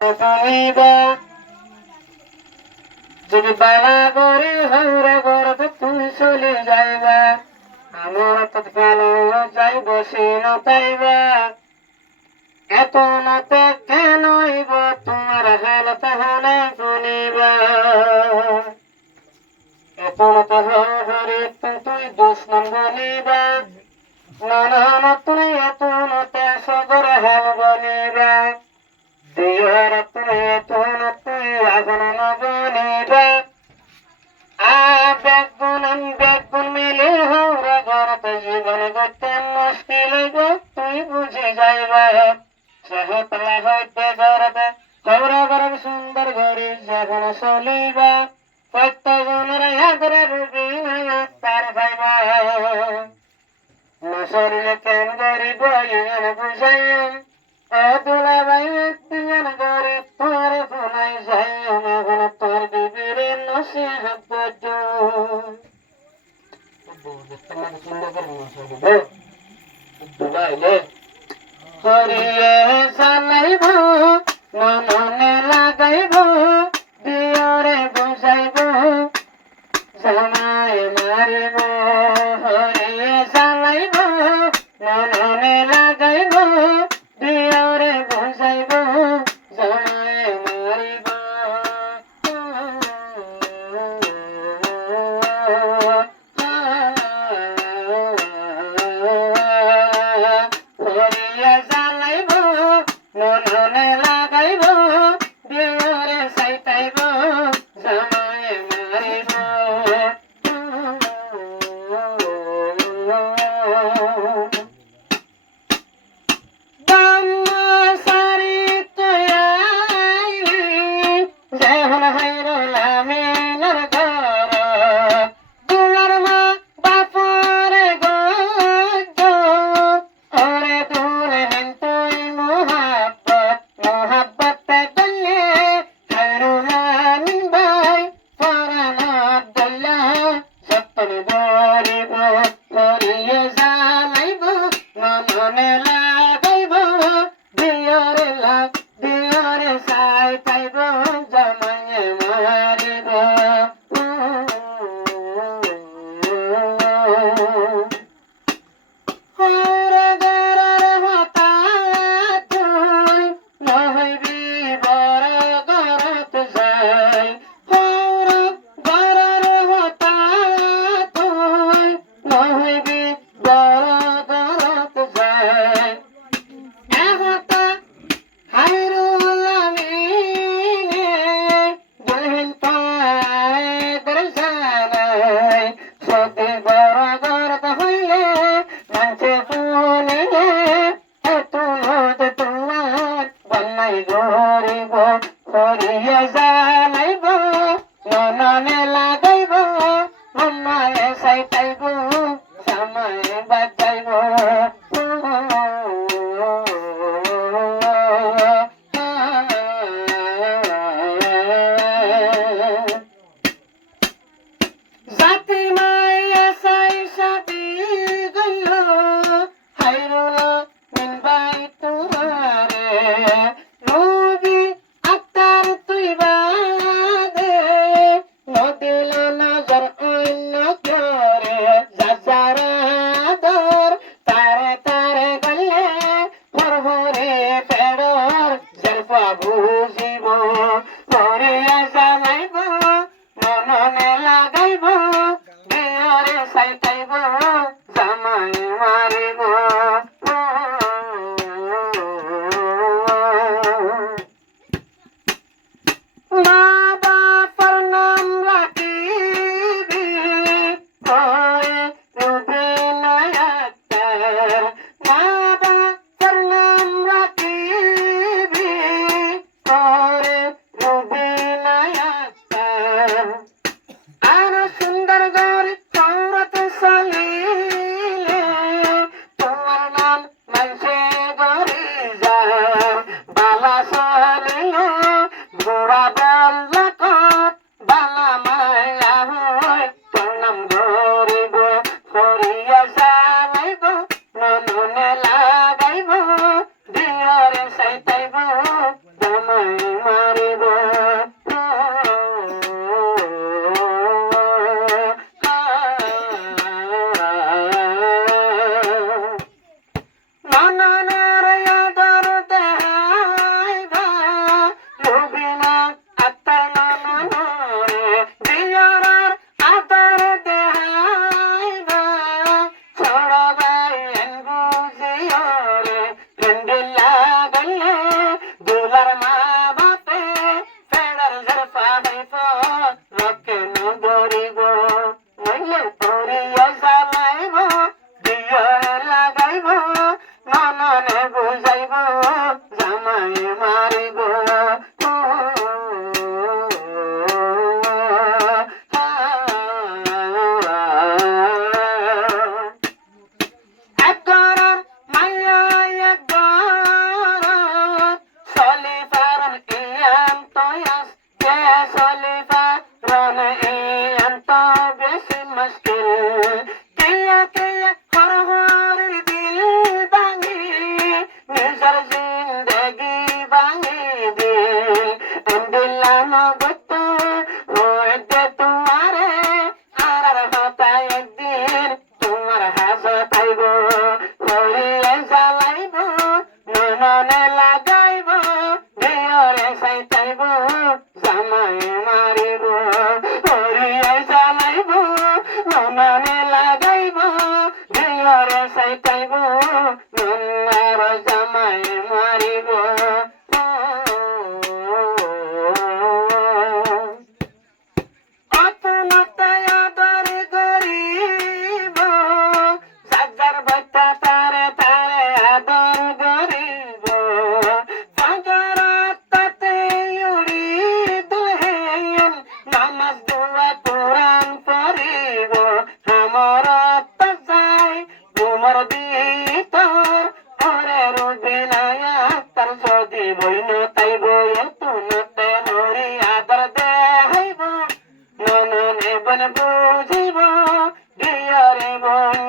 শুনিবা যদি বালা করে হৌরা গরত তুমি চলে যাইবা আমার তৎকাল যাই বসে না পাইবা এত নত কেন হইব তোমার হাল তাহলে শুনিবা এত নত হরে তুই দুশ্মন বলিবা নানা তুই এত নত সগর হাল বলিবা দিয়ার তুই এত তুই আগুন বলিবা বেগুন মিলে হৌরা গরত জীবন গতে মুশকিল গো তুই বুঝে যাইবা সহতলা হইতে গরত হৌরা গরম সুন্দর গরি যখন চলিবা প্রত্যেকজনের হাতরে রুবি তার ভাইবা নশরিলে কেন গরিব ইন বুঝাইয়া ও দুলা ভাই তিন গরিব তোর শোনাই যাই এখন তোর বিবির নসিহত বজো হরিয়ে চালাইব মননে লাগাইব দিয়রে বুঝাইব জামাই মারিব হরিয়ে চালাইব মননে লাগাইব দিয়রে বুঝাইব জামাই মারিব হরিয়ে চালাইব মননে লাগাইব দিয়রে চাইতাইব জামাই মারিব হরিয়ে জানাইব মননে লাগাইব মামায় সাইতাইব জামাই বাজাইব জাতি মায়া সাই সাথী গইল হাইরুল মিন বাই তোমারে নবী আক্তার তুই বাদে নদিল নজর অন্য করে যাজারা দর তারে তারে গলে হরহরে ফেরর জলফা বুঝিব হরিয়া জানাইব মননে লাগাইব দিয়রে সাইতাইব জামাই মারিব মা বাপর নাম রাখিবি ওরে রুবিনায়াত্তার মা বাপর নাম রাখিবি ওরে রুবিনায়াত্তার জীবন